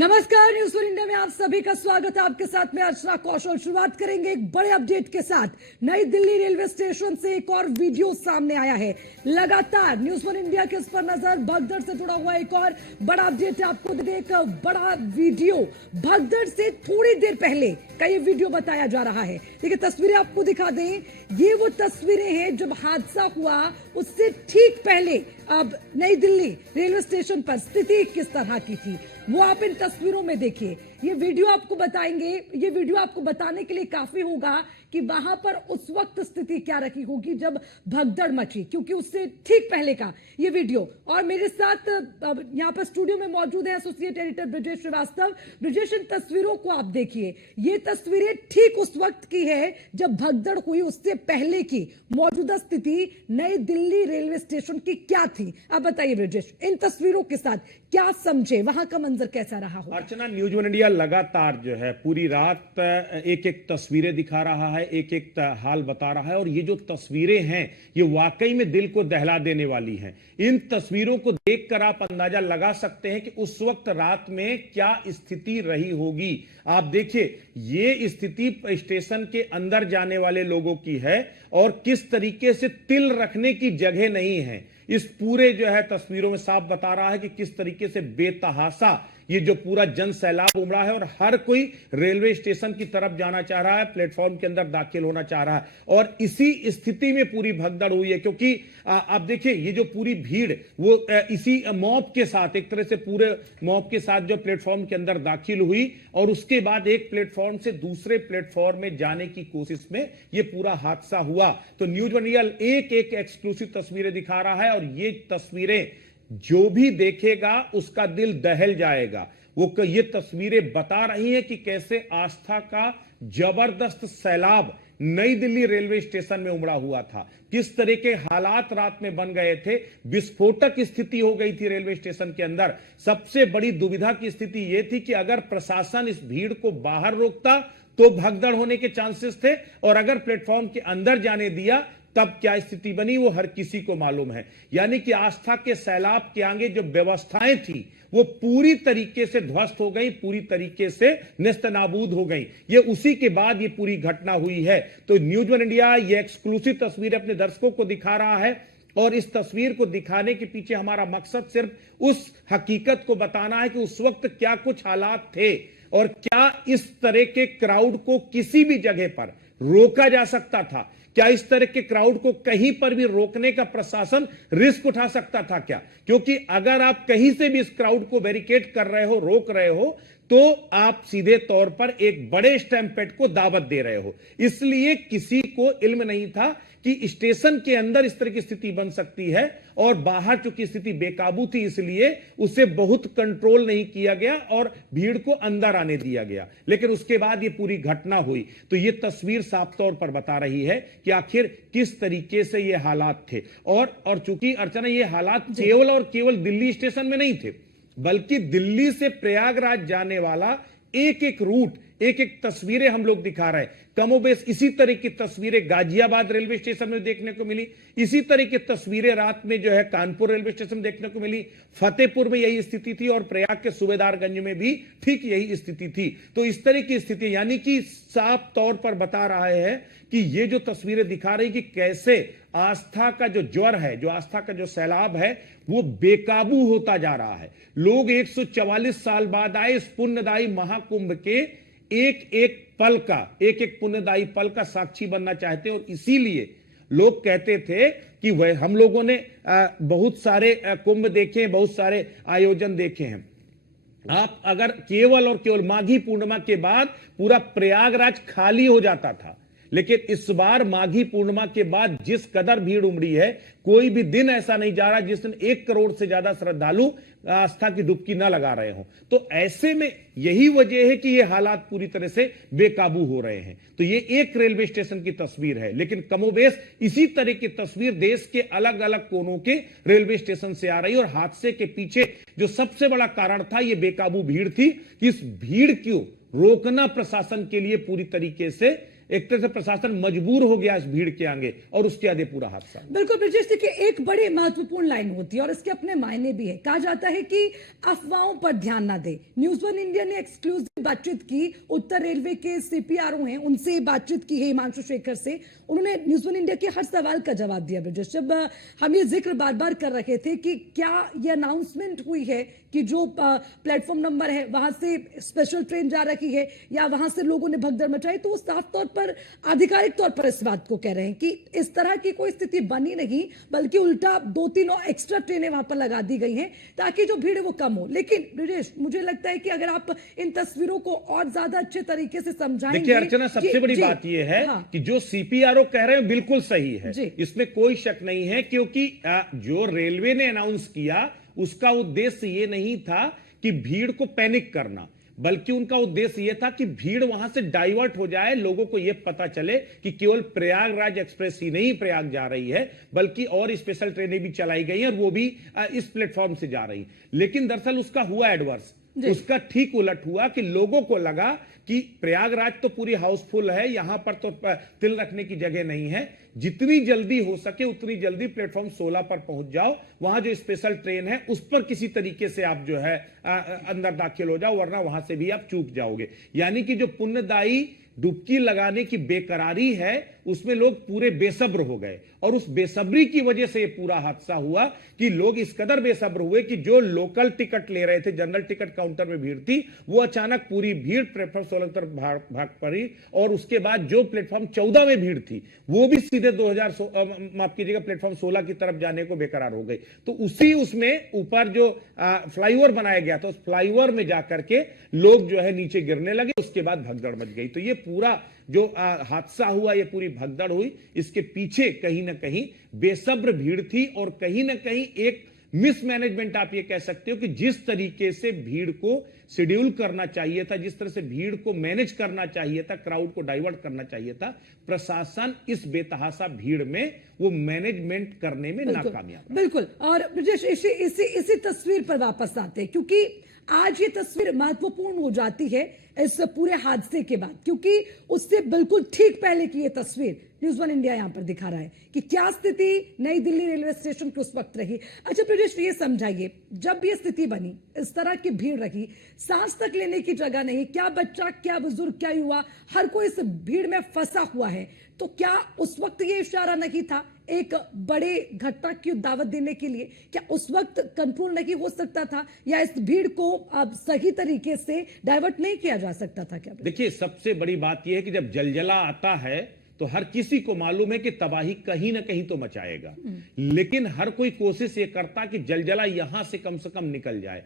नमस्कार, news for India में आप सभी का स्वागत है। आपके साथ में अर्चना कौशल। शुरुआत करेंगे एक बड़े अपडेट के साथ। नई दिल्ली रेलवे स्टेशन से एक और वीडियो सामने आया है। लगातार न्यूज़ फॉर इंडिया के उस पर नजर, भगदड़ से जुड़ा हुआ एक और बड़ा अपडेट है। आपको एक बड़ा वीडियो भगदड़ से थोड़ी देर पहले का ये वीडियो बताया जा रहा है। देखिए, तस्वीरें आपको दिखा दें। ये वो तस्वीरें हैं जब हादसा हुआ उससे ठीक पहले अब नई दिल्ली रेलवे स्टेशन पर स्थिति किस तरह की थी वो आप इन तस्वीरों में देखिए। ये वीडियो आपको बताएंगे, ये वीडियो आपको बताने के लिए काफी होगा कि वहां पर उस वक्त स्थिति क्या रखी होगी जब भगदड़ मची, क्योंकि उससे ठीक पहले का ये वीडियो। और मेरे साथ यहां पर स्टूडियो में मौजूद है एसोसिएट एडिटर ब्रजेश श्रीवास्तव। ब्रजेश, इन तस्वीरों को आप देखिए। ये तस्वीरें ठीक उस वक्त की है जब भगदड़ हुई, उससे पहले की मौजूदा स्थिति नई दिल्ली रेलवे स्टेशन की क्या थी। आप बताइए ब्रजेश, इन तस्वीरों के साथ क्या समझे, वहां का मंजर कैसा रहा हो? अर्चना, न्यूज वन इंडिया लगातार जो है पूरी रात एक एक तस्वीरें दिखा रहा है, एक एक हाल बता रहा है, और ये जो तस्वीरें हैं ये वाकई में दिल को दहला देने वाली हैं। इन तस्वीरों को देखकर आप अंदाजा लगा सकते हैं कि उस वक्त रात में क्या स्थिति रही होगी। आप देखिए, ये स्थिति स्टेशन के अंदर जाने वाले लोगों की है और किस तरीके से तिल रखने की जगह नहीं है। इस पूरे जो है तस्वीरों में साफ बता रहा है कि किस तरीके से बेतहासा ये जो पूरा जन सैलाब उमड़ा है और हर कोई रेलवे स्टेशन की तरफ जाना चाह रहा है, प्लेटफॉर्म के अंदर दाखिल होना चाह रहा है, और इसी स्थिति में पूरी भगदड़ हुई है। क्योंकि आप देखिए, ये जो पूरी भीड़ वो इसी मॉब के साथ, एक तरह से पूरे मॉब के साथ जो प्लेटफॉर्म के अंदर दाखिल हुई और उसके बाद एक प्लेटफॉर्म से दूसरे प्लेटफॉर्म में जाने की कोशिश में ये पूरा हादसा हुआ। तो न्यूज वन इंडिया एक एक एक्सक्लूसिव तस्वीरें दिखा रहा है, और ये तस्वीरें जो भी देखेगा उसका दिल दहल जाएगा। वो ये तस्वीरें बता रही हैं कि कैसे आस्था का जबरदस्त सैलाब नई दिल्ली रेलवे स्टेशन में उमड़ा हुआ था, किस तरह के हालात रात में बन गए थे। विस्फोटक स्थिति हो गई थी रेलवे स्टेशन के अंदर। सबसे बड़ी दुविधा की स्थिति यह थी कि अगर प्रशासन इस भीड़ को बाहर रोकता तो भगदड़ होने के चांसेस थे, और अगर प्लेटफॉर्म के अंदर जाने दिया तब क्या स्थिति बनी वो हर किसी को मालूम है। यानी कि आस्था के सैलाब के आगे जो व्यवस्थाएं थी वो पूरी तरीके से ध्वस्त हो गई, पूरी तरीके से नेस्तनाबूद हो गई। ये उसी के बाद ये पूरी घटना हुई है। तो न्यूज वन इंडिया ये एक्सक्लूसिव तस्वीर अपने दर्शकों को दिखा रहा है, और इस तस्वीर को दिखाने के पीछे हमारा मकसद सिर्फ उस हकीकत को बताना है कि उस वक्त क्या कुछ हालात थे और क्या इस तरह के क्राउड को किसी भी जगह पर रोका जा सकता था। क्या इस तरह के क्राउड को कहीं पर भी रोकने का प्रशासन रिस्क उठा सकता था क्या? क्योंकि अगर आप कहीं से भी इस क्राउड को बैरिकेड कर रहे हो, रोक रहे हो, तो आप सीधे तौर पर एक बड़े स्टैम्पेड को दावत दे रहे हो। इसलिए किसी को इल्म नहीं था कि स्टेशन के अंदर इस तरह की स्थिति बन सकती है, और बाहर चूंकि स्थिति बेकाबू थी इसलिए उसे बहुत कंट्रोल नहीं किया गया और भीड़ को अंदर आने दिया गया। लेकिन उसके बाद ये पूरी घटना हुई। तो ये तस्वीर साफ तौर पर बता रही है कि आखिर किस तरीके से ये हालात थे। और चूंकि अर्चना, ये हालात केवल और केवल दिल्ली स्टेशन में नहीं थे, बल्कि दिल्ली से प्रयागराज जाने वाला एक एक रूट, एक एक तस्वीरें हम लोग दिखा रहे हैं। कमोबेश इसी तरह की तस्वीरें गाजियाबाद रेलवे स्टेशन में देखने को मिली, इसी तरह की तस्वीरें रात में जो है कानपुर रेलवे स्टेशन में देखने को मिली, फतेहपुर में यही स्थिति थी, और प्रयाग के सूबेदारगंज में भी ठीक यही स्थिति थी। तो इस तरह की स्थिति, यानी कि साफ तौर पर बता रहा है कि ये जो तस्वीरें दिखा रही कि कैसे आस्था का जो ज्वर है, जो आस्था का जो सैलाब है, वो बेकाबू होता जा रहा है। लोग 144 साल बाद आए इस पुण्यदायी महाकुंभ के एक एक पल का, एक एक पुण्यदायी पल का साक्षी बनना चाहते हैं। और इसीलिए लोग कहते थे कि वह हम लोगों ने बहुत सारे कुंभ देखे हैं, बहुत सारे आयोजन देखे हैं। आप अगर केवल और केवल माघी पूर्णिमा के बाद पूरा प्रयागराज खाली हो जाता था, लेकिन इस बार माघी पूर्णिमा के बाद जिस कदर भीड़ उमड़ी है, कोई भी दिन ऐसा नहीं जा रहा जिस दिन 1 करोड़ से ज्यादा श्रद्धालु आस्था की डुबकी न लगा रहे हो। तो ऐसे में यही वजह है कि ये हालात पूरी तरह से बेकाबू हो रहे हैं। तो ये एक रेलवे स्टेशन की तस्वीर है, लेकिन कमोबेश इसी तरह की तस्वीर देश के अलग अलग कोनों के रेलवे स्टेशन से आ रही है। और हादसे के पीछे जो सबसे बड़ा कारण था ये बेकाबू भीड़ थी। कि इस भीड़ को रोकना प्रशासन के लिए पूरी तरीके से एक तरह से प्रशासन मजबूर हो गया इस भीड़ के आगे और उसके आगे पूरा हादसा। बिल्कुल ब्रजेश, देखिए एक बड़ी महत्वपूर्ण लाइन होती है और इसके अपने मायने भी है। कहा जाता है कि अफवाहों पर ध्यान ना दे। न्यूज वन इंडिया ने एक्सक्लूसिव बातचीत की, उत्तर रेलवे के सीपीआरओ हैं उनसे बातचीत की है, हिमांशु शेखर से। उन्होंने न्यूज वन इंडिया के हर सवाल का जवाब दिया। ब्रजेश, जब हम ये जिक्र बार बार कर रहे थे कि क्या ये अनाउंसमेंट हुई है कि जो प्लेटफॉर्म नंबर है वहां से स्पेशल ट्रेन जा रही है या वहां से लोगों ने भगदड़ मचाई, तो वो साफ तौर पर आधिकारिक तौर पर इस बात को कह रहे हैं कि इस तरह की कोई स्थिति बनी नहीं, बल्कि उल्टा 2-3 और एक्स्ट्रा ट्रेनें वहां पर लगा दी गई हैं ताकि जो भीड़ है वो कम हो। लेकिन ब्रजेश, मुझे लगता है कि अगर आप इन तस्वीरों को और ज्यादा अच्छे तरीके से समझाएंगे। देखिए अर्चना, सबसे बड़ी बात यह है कि जो सीपीआरओ कह रहे हैं बिल्कुल सही है, इसमें कोई शक नहीं है, क्योंकि जो रेलवे ने अनाउंस किया उसका उद्देश्य यह नहीं था कि भीड़ को पैनिक करना, बल्कि उनका उद्देश्य यह था कि भीड़ वहां से डाइवर्ट हो जाए, लोगों को यह पता चले कि केवल प्रयागराज एक्सप्रेस ही नहीं प्रयाग जा रही है, बल्कि और स्पेशल ट्रेनें भी चलाई गई हैं और वो भी इस प्लेटफॉर्म से जा रही। लेकिन दरअसल उसका हुआ एडवर्स, उसका ठीक उलट हुआ कि लोगों को लगा कि प्रयागराज तो पूरी हाउसफुल है, यहां पर तो तिल रखने की जगह नहीं है, जितनी जल्दी हो सके उतनी जल्दी प्लेटफॉर्म 16 पर पहुंच जाओ, वहां जो स्पेशल ट्रेन है उस पर किसी तरीके से आप जो है अंदर दाखिल हो जाओ, वरना वहां से भी आप चूक जाओगे। यानी कि जो पुण्यदायी डुबकी लगाने की बेकरारी है उसमें लोग पूरे बेसब्र हो गए, और उस बेसब्री की वजह से ये पूरा हादसा हुआ कि लोग इस कदर बेसब्र हुए कि जो लोकल टिकट ले रहे थे, जनरल टिकट काउंटर में भीड़ थी, वो अचानक पूरी भीड़ प्लेटफॉर्म 16 की तरफ भाग पड़ी, और उसके बाद जो प्लेटफॉर्म 14 में भीड़ थी वो भी सीधे माफ कीजिएगा प्लेटफॉर्म 16 की तरफ जाने को बेकरार हो गई। तो उसी उसमें ऊपर जो फ्लाईओवर बनाया गया था, उस फ्लाईओवर में जाकर के लोग जो है नीचे गिरने लगे, उसके बाद भगदड़ मच गई। तो ये पूरा जो हादसा हुआ, ये पूरी भगदड़ हुई, इसके पीछे कहीं ना कहीं बेसब्र भीड़ थी और कहीं ना कहीं एक मिसमैनेजमेंट आप ये कह सकते हो कि जिस तरीके से भीड़ को शेड्यूल करना चाहिए था, जिस तरह से भीड़ को मैनेज करना चाहिए था, क्राउड को डाइवर्ट करना चाहिए था, प्रशासन इस बेतहासा भीड़ में वो मैनेजमेंट करने में नाकामयाब। बिल्कुल। और ब्रजेश, इसी तस्वीर पर वापस आते हैं, क्योंकि आज ये तस्वीर महत्वपूर्ण हो जाती है इस पूरे हादसे के बाद, क्योंकि उससे बिल्कुल ठीक पहले की ये तस्वीर न्यूज वन इंडिया यहां पर दिखा रहा है कि क्या स्थिति नई दिल्ली रेलवे स्टेशन की उस वक्त रही। अच्छा ब्रजेश, ये समझाइए, जब ये स्थिति बनी, इस तरह की भीड़ रही, सांस तक लेने की जगह नहीं, क्या बच्चा, क्या बुजुर्ग, क्या युवा, हर कोई इस भीड़ में फंसा हुआ है, तो क्या उस वक्त ये इशारा नहीं था एक बड़े घटना की दावत देने के लिए? क्या उस वक्त कंट्रोल नहीं हो सकता था, या इस भीड़ को अब सही तरीके से डाइवर्ट नहीं किया जा सकता था? क्या देखिए, सबसे बड़ी बात यह है कि जब जलजला आता है तो हर किसी को मालूम है कि तबाही कहीं ना कहीं तो मचाएगा, लेकिन हर कोई कोशिश ये करता कि जलजला यहां से कम निकल जाए।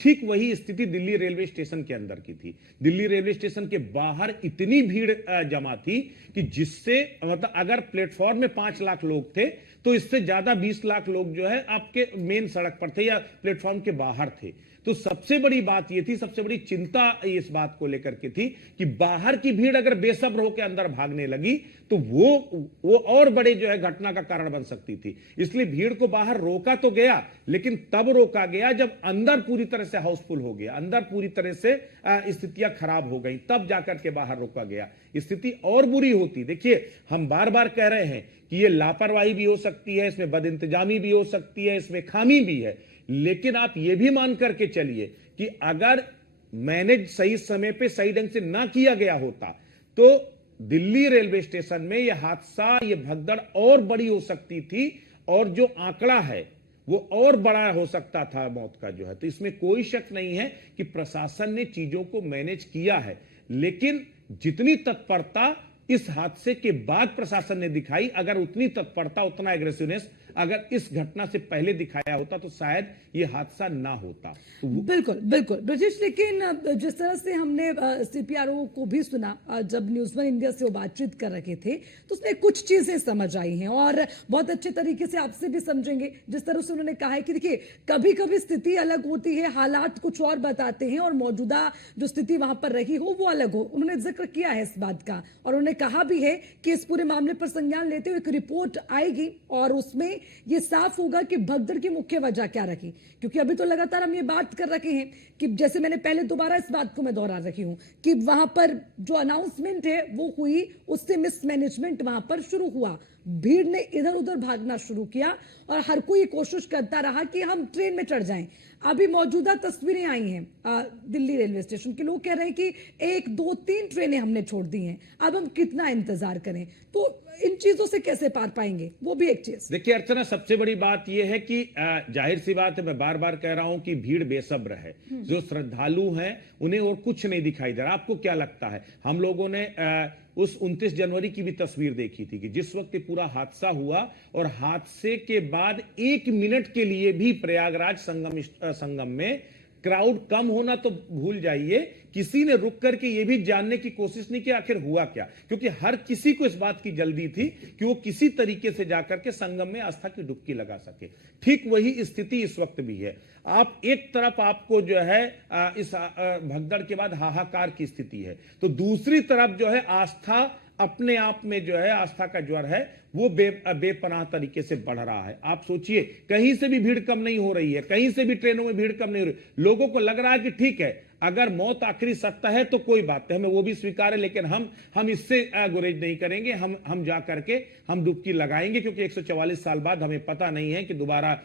ठीक वही स्थिति दिल्ली रेलवे स्टेशन के अंदर की थी। दिल्ली रेलवे स्टेशन के बाहर इतनी भीड़ जमा थी कि जिससे मतलब अगर प्लेटफॉर्म में 5 लाख लोग थे तो इससे ज्यादा 20 लाख लोग जो है आपके मेन सड़क पर थे या प्लेटफॉर्म के बाहर थे। तो सबसे बड़ी बात यह थी, सबसे बड़ी चिंता इस बात को लेकर के थी कि बाहर की भीड़ अगर बेसब्र होकर अंदर भागने लगी तो वो और बड़े जो है घटना का कारण बन सकती थी। इसलिए भीड़ को बाहर रोका तो गया, लेकिन तब रोका गया जब अंदर पूरी तरह से हाउसफुल हो गया, अंदर पूरी तरह से स्थितियां खराब हो गई, तब जाकर के बाहर रोका गया। स्थिति और बुरी होती, देखिए हम बार बार कह रहे हैं कि ये लापरवाही भी हो सकती है, इसमें बदइंतजामी भी हो सकती है, इसमें खामी भी है, लेकिन आप यह भी मान करके चलिए कि अगर मैनेज सही समय पे सही ढंग से ना किया गया होता तो दिल्ली रेलवे स्टेशन में यह हादसा, यह भगदड़ और बड़ी हो सकती थी, और जो आंकड़ा है वो और बड़ा हो सकता था मौत का जो है। तो इसमें कोई शक नहीं है कि प्रशासन ने चीजों को मैनेज किया है, लेकिन जितनी तत्परता इस हादसे के बाद प्रशासन ने दिखाई, अगर उतनी तत्परता, उतना एग्रेसिवनेस अगर इस घटना से पहले दिखाया होता तो शायद यह हादसा ना होता। बिल्कुल बिल्कुल ब्रजेश, लेकिन जिस तरह से हमने सीपीआरओ को भी सुना जब न्यूज वन इंडिया से वो बातचीत कर रहे थे, तो उसमें कुछ चीजें समझ आई हैं और बहुत अच्छे तरीके से आपसे भी समझेंगे। जिस तरह से उन्होंने कहा है कि देखिए कभी कभी स्थिति अलग होती है, हालात कुछ और बताते हैं और मौजूदा जो स्थिति वहां पर रही हो वो अलग हो। उन्होंने जिक्र किया है इस बात का, और उन्होंने कहा भी है कि इस पूरे मामले पर संज्ञान लेते हुए एक रिपोर्ट आएगी और उसमें ये साफ होगा कि भगदड़ की मुख्य वजह क्या रही, क्योंकि अभी तो लगातार हम ये बात कर रखे हैं कि जैसे मैंने पहले दोबारा इस बात को मैं दोहरा रही हूं कि वहां पर जो अनाउंसमेंट है वो हुई, उससे मिसमैनेजमेंट वहां पर शुरू हुआ, भीड़ ने इधर उधर भागना शुरू किया और हर कोई कोशिश करता रहा कि हम ट्रेन में चढ़ जाएं। अभी मौजूदा तस्वीरें आई हैं दिल्ली रेलवे स्टेशन के, लोग कह रहे हैं कि 1, 2, 3 ट्रेनें हमने छोड़ दी हैं, अब हम कितना इंतजार करें। तो इन चीजों से कैसे पार पाएंगे, वो भी एक चीज। देखिए अर्चना, सबसे बड़ी बात यह है कि जाहिर सी बात है, मैं बार बार कह रहा हूं कि भीड़ बेसब्र है। जो श्रद्धालु हैं उन्हें और कुछ नहीं दिखाई दे रहा। आपको क्या लगता है, हम लोगों ने उस 29 जनवरी की भी तस्वीर देखी थी कि जिस वक्त ये पूरा हादसा हुआ और हादसे के बाद 1 मिनट के लिए भी प्रयागराज संगम में क्राउड कम होना तो भूल जाइए, किसी ने रुक करके यह भी जानने की कोशिश नहीं की आखिर हुआ क्या, क्योंकि हर किसी को इस बात की जल्दी थी कि वो किसी तरीके से जाकर के संगम में आस्था की डुबकी लगा सके। ठीक वही स्थिति इस वक्त भी है। आप एक तरफ आपको जो है इस भगदड़ के बाद हाहाकार की स्थिति है, तो दूसरी तरफ जो है आस्था अपने आप में जो है, आस्था का ज्वर है वो बेपनाह तरीके से बढ़ रहा है। आप सोचिए, कहीं से भी भीड़ कम नहीं हो रही है, कहीं से भी ट्रेनों में भीड़ कम नहीं हो रही। लोगों को लग रहा है कि ठीक है, अगर मौत आखिरी सत्य है तो कोई बात है, हमें वो भी स्वीकार है, लेकिन हम इससे गुरेज नहीं करेंगे, हम जा करके हम डुबकी लगाएंगे, क्योंकि 144 साल बाद हमें पता नहीं है कि दोबारा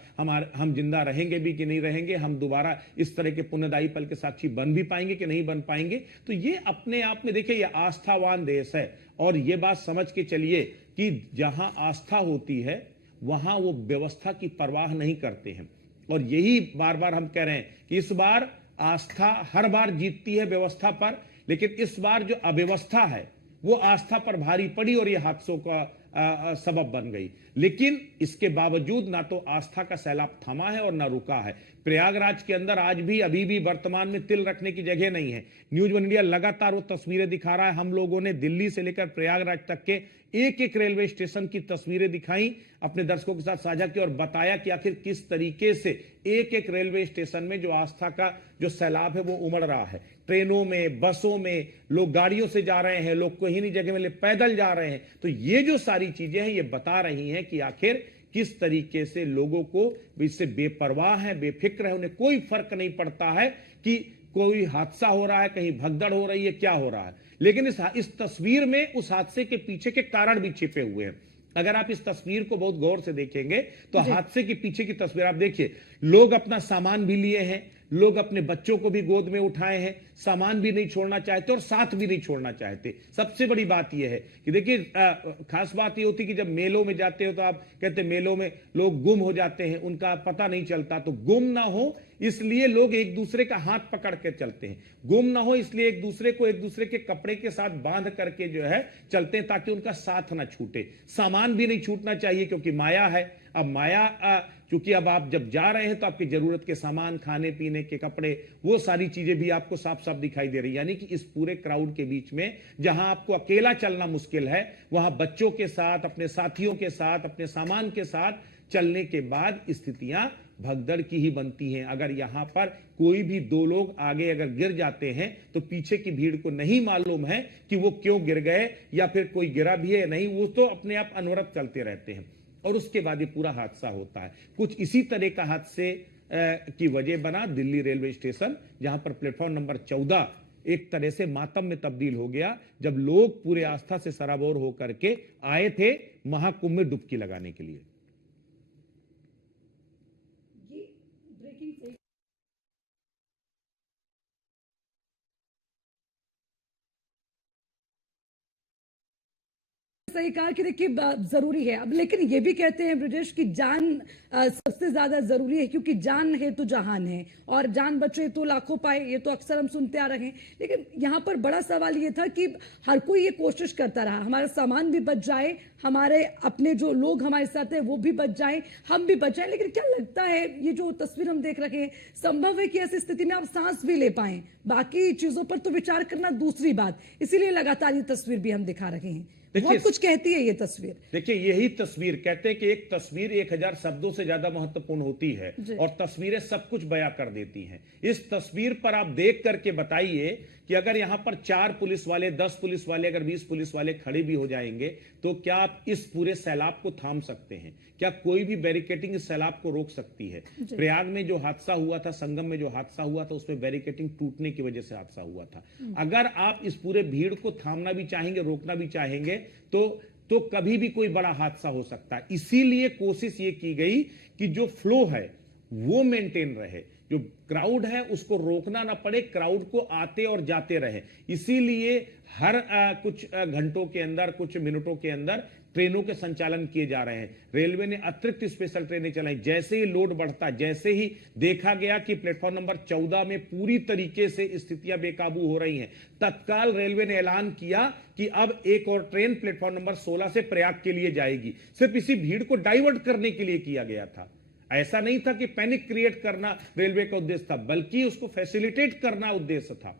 हम जिंदा रहेंगे भी कि नहीं रहेंगे, हम दोबारा इस तरह के पुण्यदायी पल के साक्षी बन भी पाएंगे कि नहीं बन पाएंगे। तो ये अपने आप में देखिए, ये आस्थावान देश है, और ये बात समझ के चलिए कि जहां आस्था होती है वहां वो व्यवस्था की परवाह नहीं करते हैं। और यही बार बार हम कह रहे हैं कि इस बार आस्था हर बार जीतती है व्यवस्था पर, लेकिन इस बार जो अव्यवस्था है वो आस्था पर भारी पड़ी और ये हादसों का सबब बन गई। लेकिन इसके बावजूद ना तो आस्था का सैलाब थमा है और ना रुका है। प्रयागराज के अंदर आज भी अभी भी वर्तमान में तिल रखने की जगह नहीं है। न्यूज वन इंडिया लगातार वो तस्वीरें दिखा रहा है। हम लोगों ने दिल्ली से लेकर प्रयागराज तक के एक एक रेलवे स्टेशन की तस्वीरें दिखाई, अपने दर्शकों के साथ साझा की और बताया कि आखिर किस तरीके से एक एक रेलवे स्टेशन में जो आस्था का जो सैलाब है वो उमड़ रहा है। ट्रेनों में, बसों में लोग गाड़ियों से जा रहे हैं, लोग कहीं नहीं जगह में पैदल जा रहे हैं। तो ये जो सारी चीजें हैं ये बता रही हैं कि आखिर किस तरीके से लोगों को इससे बेपरवाह है, बेफिक्र है, उन्हें कोई फर्क नहीं पड़ता है कि कोई हादसा हो रहा है, कहीं भगदड़ हो रही है, क्या हो रहा है। लेकिन इस तस्वीर में उस हादसे के पीछे के कारण भी छिपे हुए हैं। अगर आप इस तस्वीर को बहुत गौर से देखेंगे तो हादसे के पीछे की तस्वीर आप देखिए, लोग अपना सामान भी लिए हैं, लोग अपने बच्चों को भी गोद में उठाए हैं, सामान भी नहीं छोड़ना चाहते और साथ भी नहीं छोड़ना चाहते। सबसे बड़ी बात यह है कि देखिए, खास बात यह होती कि जब मेलों में जाते हो तो आप कहते मेलों में लोग गुम हो जाते हैं, उनका पता नहीं चलता। तो गुम ना हो इसलिए लोग एक दूसरे का हाथ पकड़ के चलते हैं, गुम ना हो इसलिए एक दूसरे को एक दूसरे के कपड़े के साथ बांध करके जो है चलते हैं, ताकि उनका साथ ना छूटे। सामान भी नहीं छूटना चाहिए क्योंकि माया है। अब माया चूंकि अब आप जब जा रहे हैं तो आपकी जरूरत के सामान, खाने पीने के कपड़े, वो सारी चीजें भी आपको साफ साफ दिखाई दे रही। यानी कि इस पूरे क्राउड के बीच में जहां आपको अकेला चलना मुश्किल है, वहां बच्चों के साथ, अपने साथियों के साथ, अपने सामान के साथ चलने के बाद स्थितियां भगदड़ की ही बनती हैं। अगर यहां पर कोई भी दो लोग आगे अगर गिर जाते हैं तो पीछे की भीड़ को नहीं मालूम है कि वो क्यों गिर गए या फिर कोई गिरा भी है या नहीं, वो तो अपने आप अनवरत चलते रहते हैं और उसके बाद ये पूरा हादसा होता है। कुछ इसी तरह का हादसे की वजह बना दिल्ली रेलवे स्टेशन, जहां पर प्लेटफॉर्म नंबर 14 एक तरह से मातम में तब्दील हो गया, जब लोग पूरे आस्था से सराबोर होकर के आए थे महाकुंभ में डुबकी लगाने के लिए। सही कहा कि देखिए जरूरी है अब, लेकिन ये भी कहते हैं ब्रजेश की जान सबसे ज्यादा जरूरी है, क्योंकि जान है तो जहान है और जान बचे तो लाखों पाए, ये तो अक्सर हम सुनते आ रहे हैं। लेकिन यहाँ पर बड़ा सवाल ये था कि हर कोई ये कोशिश करता रहा हमारा सामान भी बच जाए, हमारे अपने जो लोग हमारे साथ हैं वो भी बच जाए, हम भी बच जाए। लेकिन क्या लगता है ये जो तस्वीर हम देख रहे हैं, संभव है कि ऐसी स्थिति में आप सांस भी ले पाए? बाकी चीजों पर तो विचार करना दूसरी बात, इसीलिए लगातार ये तस्वीर भी हम दिखा रहे हैं। बहुत कुछ कहती है ये तस्वीर। देखिए, यही तस्वीर कहते हैं कि एक तस्वीर 1000 शब्दों से ज्यादा महत्वपूर्ण होती है और तस्वीरें सब कुछ बयां कर देती हैं। इस तस्वीर पर आप देख करके बताइए कि अगर यहां पर 4 पुलिस वाले, 10 पुलिस वाले, अगर 20 पुलिस वाले खड़े भी हो जाएंगे तो क्या आप इस पूरे सैलाब को थाम सकते हैं? क्या कोई भी बैरिकेटिंग इस सैलाब को रोक सकती है? प्रयाग में जो हादसा हुआ था, संगम में जो हादसा हुआ था, उसमें बैरिकेटिंग टूटने की वजह से हादसा हुआ था। अगर आप इस पूरे भीड़ को थामना भी चाहेंगे, रोकना भी चाहेंगे तो कभी भी कोई बड़ा हादसा हो सकता है। इसीलिए कोशिश ये की गई कि जो फ्लो है वो मेंटेन रहे, जो क्राउड है उसको रोकना ना पड़े, क्राउड को आते और जाते रहे। इसीलिए हर कुछ घंटों के अंदर, कुछ मिनटों के अंदर ट्रेनों के संचालन किए जा रहे हैं। रेलवे ने अतिरिक्त स्पेशल ट्रेनें चलाई। जैसे ही लोड बढ़ता, जैसे ही देखा गया कि प्लेटफॉर्म नंबर 14 में पूरी तरीके से स्थितियां बेकाबू हो रही हैं, तत्काल रेलवे ने ऐलान किया कि अब एक और ट्रेन प्लेटफॉर्म नंबर 16 से प्रयाग के लिए जाएगी। सिर्फ इसी भीड़ को डाइवर्ट करने के लिए किया गया था। ऐसा नहीं था कि पैनिक क्रिएट करना रेलवे का उद्देश्य था, बल्कि उसको फैसिलिटेट करना उद्देश्य था।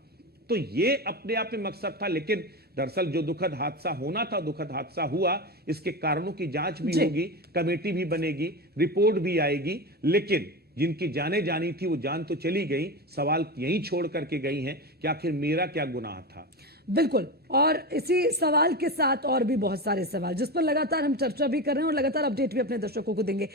तो ये अपने आप में मकसद था। लेकिन दरअसल जो दुखद हादसा होना था, दुखद हादसा हुआ। इसके कारणों की जांच भी होगी, कमेटी भी बनेगी, रिपोर्ट भी आएगी। लेकिन जिनकी जाने जानी थी वो जान तो चली गई। सवाल यहीं छोड़ करके गई हैं कि आखिर मेरा क्या गुनाह था। बिल्कुल, और इसी सवाल के साथ और भी बहुत सारे सवाल जिस पर लगातार हम चर्चा भी कर रहे हैं और लगातार अपडेट भी अपने दर्शकों को देंगे।